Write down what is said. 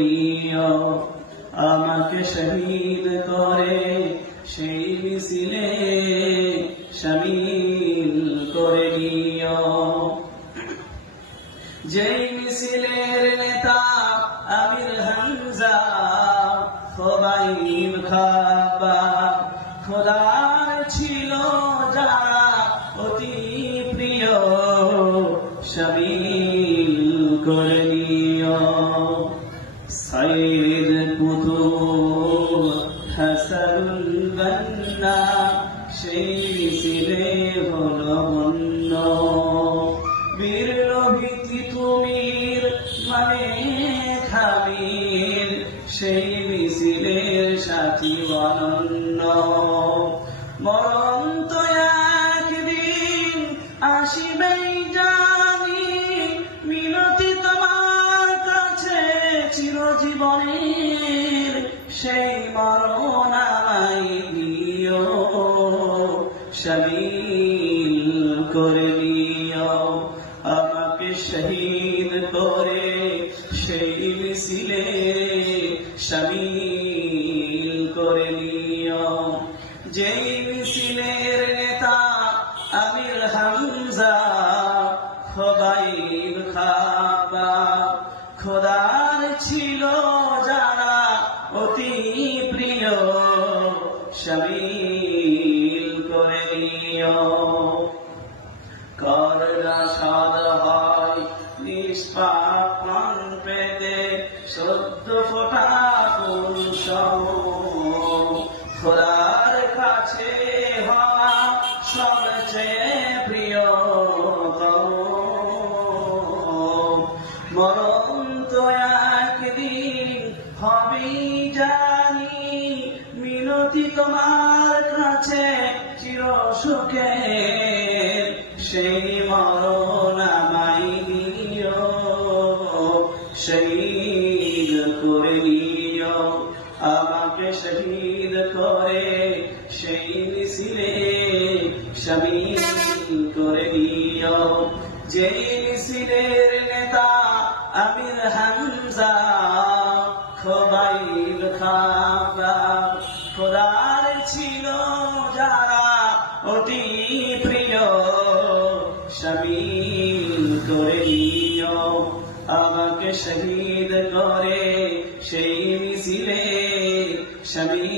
করে আমাকে শহীদ করে সেই মিছিলে শামিল করে নিও। যেই মিছিলের নেতা আমির হামজা খোবাইব খাবা খোদার ছিল যারা অতি প্রিয় শামিল করে সাইদ কুতুব হাসানুল বান্না, সেই মিছিলে হলো বন্য। বীর তুমির মানে খামির, সেই মিছিলের সাথী অনন্য। মরণ তো একদিন আসিবেই চিরজীবনের সেই মরণ আমায় দিও, শামিল করে নিও। আমাকে শহীদ করে সেই মিছিলে শামিল করে নিও। যেই মিছিলের নেতা আমির হামজা খোবাইব খাবা খোদার ছিল যারা অতি প্রিয় শামিল করে নিও। করলা সাদ হয়, নিষ্পাপ পেতে সদ্য ফোটা পুরুষ কাছে প্রিয় তোমার কাছে চির সুখে, সেই মরণ শহীদ করে নিও, আমাকে শহীদ করে, সেই মিছিলে শামিল করে নিও যেই মিছিলের নেতা আমির হামজা খোদার ছিল যারা অতি প্রিয় স্বামী করে নিও। আমাকে শহীদ করে সেই মিছিলে স্বামী